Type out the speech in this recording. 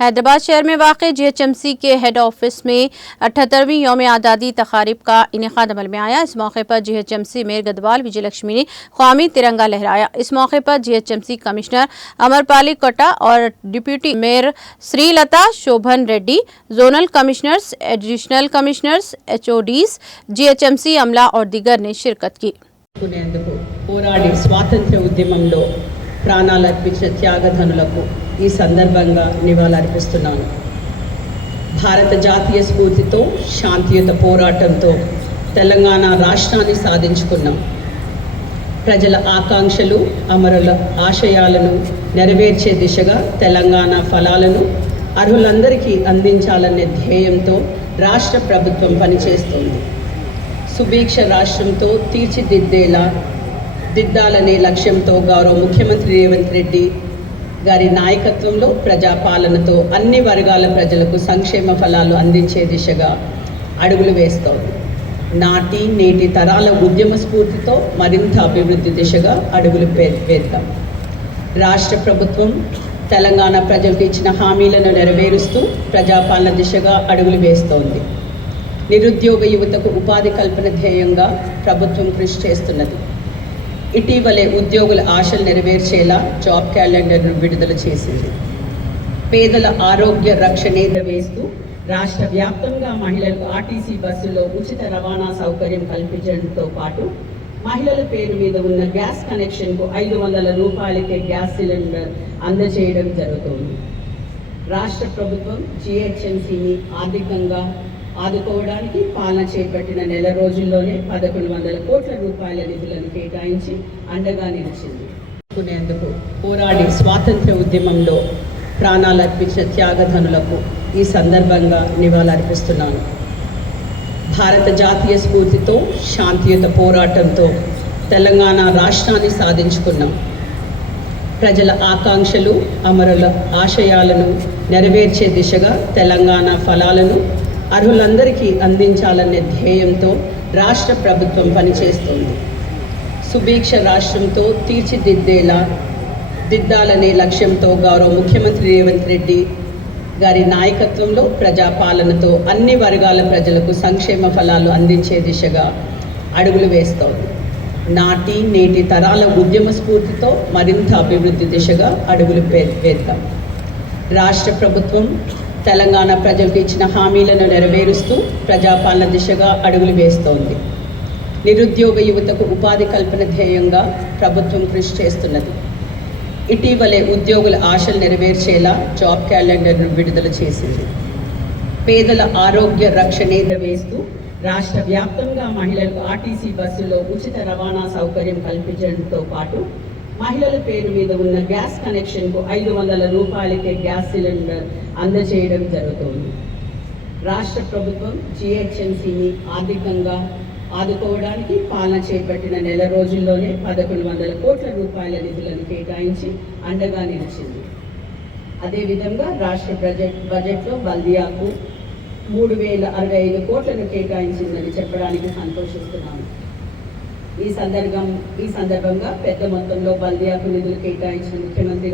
हैदराबाद शहर में वाक़ जीएचएमसी के हेड ऑफिस में 78वीं यौम आज़ादी तक़ारीब का इनेक़ाद अमल में आया। इस मौके पर जीएचएमसी मेयर गदवाल विजयलक्ष्मी ने कौमी तिरंगा लहराया। इस मौके पर जीएचएमसी कमिश्नर अमरपाली कोटा और deputy mayor Srilatha Shobhan Reddy, zonal commissioners, additional commissioners, HODs, GHMC अमला और दीगर ने शिरकत की। పోరాడి స్వాతంత్ర ఉద్యమంలో ప్రాణాలర్పించిన త్యాగధనులకు ఈ సందర్భంగా నివాళులర్పిస్తున్నాను. భారత జాతీయ స్ఫూర్తితో శాంతియుత పోరాటంతో తెలంగాణ రాష్ట్రాన్ని సాధించుకున్నాం. ప్రజల ఆకాంక్షలు, అమరుల ఆశయాలను నెరవేర్చే దిశగా తెలంగాణ ఫలాలను అర్హులందరికీ అందించాలనే ధ్యేయంతో రాష్ట్ర ప్రభుత్వం పనిచేస్తుంది. సుభిక్ష రాష్ట్రంతో తీర్చిదిద్దాలనే లక్ష్యంతో గౌరవ ముఖ్యమంత్రి రేవంత్ రెడ్డి గారి నాయకత్వంలో ప్రజాపాలనతో అన్ని వర్గాల ప్రజలకు సంక్షేమ ఫలాలు అందించే దిశగా అడుగులు వేస్తోంది. నాటి నేటి తరాల ఉద్యమ స్ఫూర్తితో మరింత అభివృద్ధి దిశగా అడుగులు వేద్దాం. రాష్ట్ర ప్రభుత్వం తెలంగాణ ప్రజలకు ఇచ్చిన హామీలను నెరవేరుస్తూ ప్రజాపాలన దిశగా అడుగులు వేస్తోంది. నిరుద్యోగ యువతకు ఉపాధి కల్పన ధ్యేయంగా ప్రభుత్వం కృషి చేస్తున్నది. ఇటీవలే ఉద్యోగుల ఆశలు నెరవేర్చేలా జాబ్ క్యాలెండర్ను విడుదల చేసింది. పేదల ఆరోగ్య రక్షణ వేస్తూ రాష్ట్ర వ్యాప్తంగా మహిళలకు ఆర్టీసీ బస్సులో ఉచిత రవాణా సౌకర్యం కల్పించడంతో పాటు మహిళల పేరు మీద ఉన్న గ్యాస్ కనెక్షన్కు 500 రూపాయలకే గ్యాస్ సిలిండర్ అందజేయడం జరుగుతోంది. రాష్ట్ర ప్రభుత్వం జీహెచ్ఎంసీని ఆర్థికంగా ఆదుకోవడానికి పాలన చేపట్టిన నెల రోజుల్లోనే 1100 కోట్ల రూపాయల నిధులను కేటాయించి అండగా నిలిచింది. పోరాడి స్వాతంత్ర ఉద్యమంలో ప్రాణాలర్పించిన త్యాగధనులకు ఈ సందర్భంగా నివాళులర్పిస్తున్నాను. భారత జాతీయ స్ఫూర్తితో శాంతియుత పోరాటంతో తెలంగాణ రాష్ట్రాన్ని సాధించుకున్నాం. ప్రజల ఆకాంక్షలు, అమరుల ఆశయాలను నెరవేర్చే దిశగా తెలంగాణ ఫలాలను అర్హులందరికీ అందించాలనే ధ్యేయంతో రాష్ట్ర ప్రభుత్వం పనిచేస్తుంది. సుభిక్ష రాష్ట్రంతో తీర్చిదిద్దాలనే లక్ష్యంతో గౌరవ ముఖ్యమంత్రి రేవంత్ రెడ్డి గారి నాయకత్వంలో ప్రజాపాలనతో అన్ని వర్గాల ప్రజలకు సంక్షేమ ఫలాలు అందించే దిశగా అడుగులు వేస్తోంది. నాటి నేటి తరాల ఉద్యమ స్ఫూర్తితో మరింత అభివృద్ధి దిశగా అడుగులు వేద్దాం. రాష్ట్ర ప్రభుత్వం తెలంగాణ ప్రజలకు ఇచ్చిన హామీలను నెరవేరుస్తూ ప్రజాపాలన దిశగా అడుగులు వేస్తోంది. నిరుద్యోగ యువతకు ఉపాధి కల్పన ధ్యేయంగా ప్రభుత్వం కృషి చేస్తున్నది. ఇటీవలే ఉద్యోగుల ఆశలు నెరవేర్చేలా జాబ్ క్యాలెండర్ను విడుదల చేసింది. పేదల ఆరోగ్య రక్షణ వేస్తూ రాష్ట్ర వ్యాప్తంగా మహిళలకు ఆర్టీసీ బస్సులో ఉచిత రవాణా సౌకర్యం కల్పించడంతో పాటు మహిళల పేరు మీద ఉన్న గ్యాస్ కనెక్షన్కు 500 రూపాయలకే గ్యాస్ సిలిండర్ అందజేయడం జరుగుతోంది. రాష్ట్ర ప్రభుత్వం జీహెచ్ఎంసీని ఆర్థికంగా ఆదుకోవడానికి పాలన చేపట్టిన నెల రోజుల్లోనే 1100 కోట్ల రూపాయల నిధులను కేటాయించి అండగా నిలిచింది. అదేవిధంగా రాష్ట్ర బడ్జెట్లో బల్దియాకు 3065 కోట్లను కేటాయించిందని చెప్పడానికి సంతోషిస్తున్నాను. ఈ సందర్భంగా పెద్ద మొత్తంలో బల్దియాకు నిధులు కేటాయించిన ముఖ్యమంత్రి